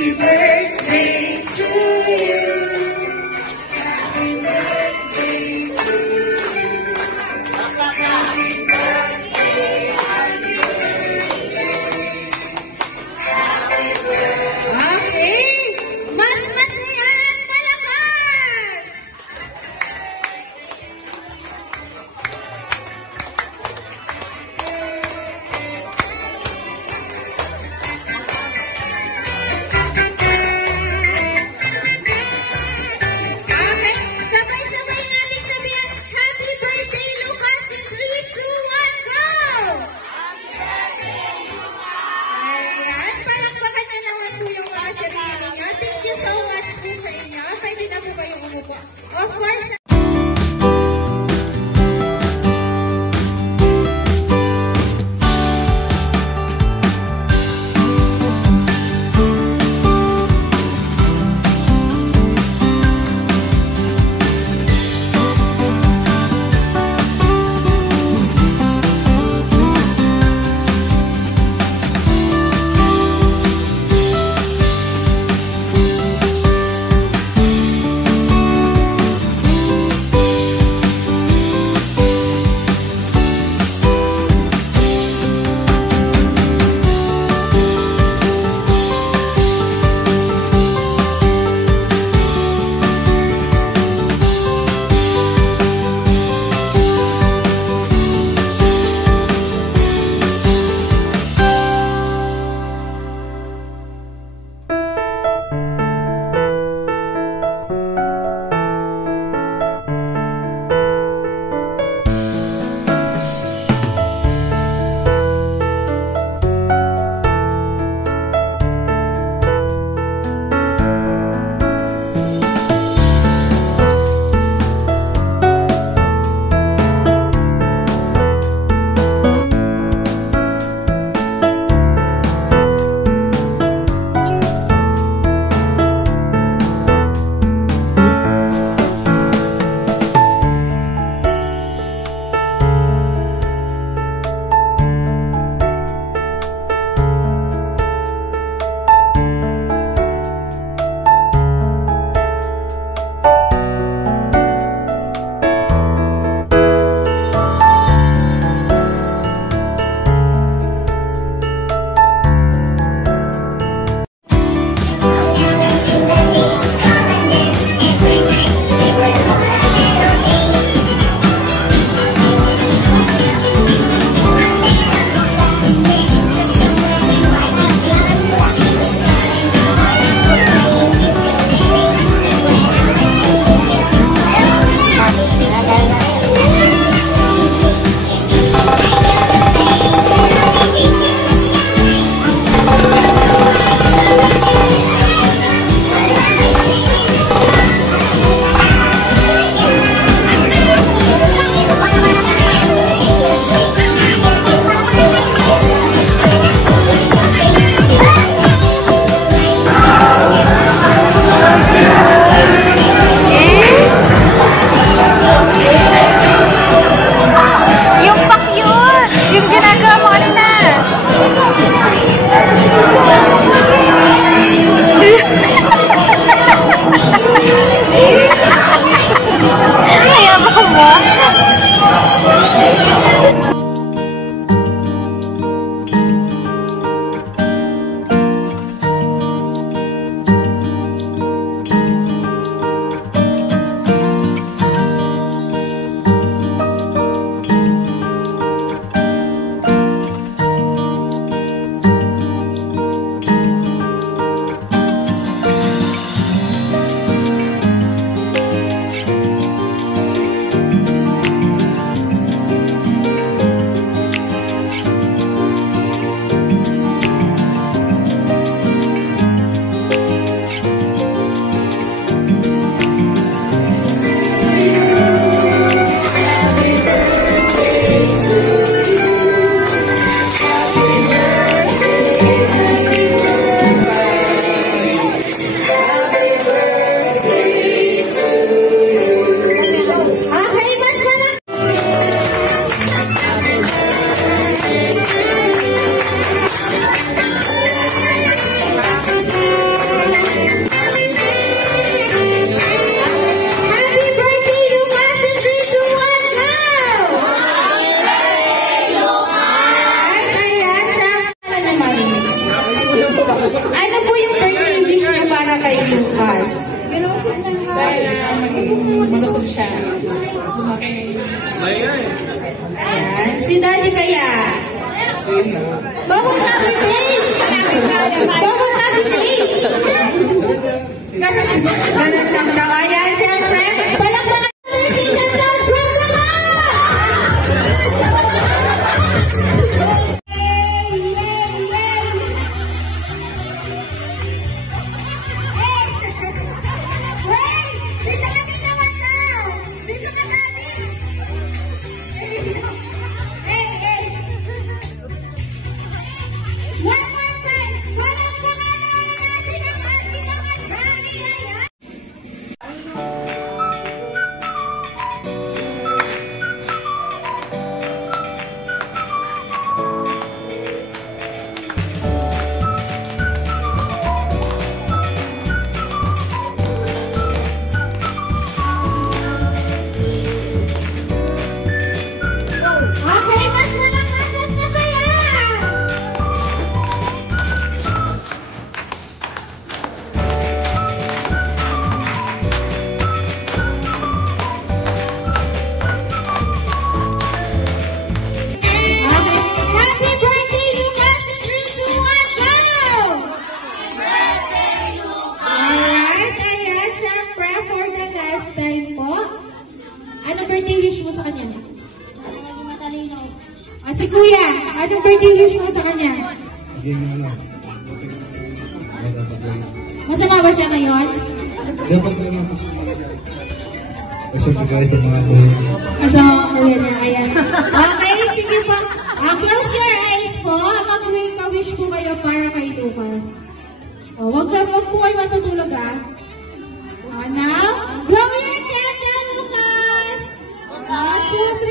Happy birthday to you. Happy birthday to you. Happy birthday, happy birthday. Happy birthday. Okay. Mas yan, malakas. Sabay-sabay natin sabihan, happy birthday, Lucas, in 3, 2, 1, go! Ayan, palakpakan na naman po yung mga sarili ninyo. Thank you so much po sa inyo. Pwede na po kayong umupo. Of course, para kay Lucas. Sana maging malusog siya. Lumaki. Ayan. Si Daddy kaya. Bubble Daddy, please! Bubble Daddy, please! Ganun lang daw. Ayan, syempre. Palakpakan natin si Daddy from the okay, mas malakasan na kaya! Happy birthday, Lucas! 3, 2, 1, go! Alright, ayan, syempre, for the last time po. Ano birthday wish mo sa kanya? Ah, si Kuya, anong birthday wish mo sa kanya? Masama ba siya ngayon? Kasi pagkaya sa mga buhay. Masama ang kuya niya, ayan. Okay, sige po. Close your eyes po. Mag-wake a wish po kayo para kay Lucas. Wag po kayo matutulog, Now, blow your candle, Lucas! 1, 2, 3.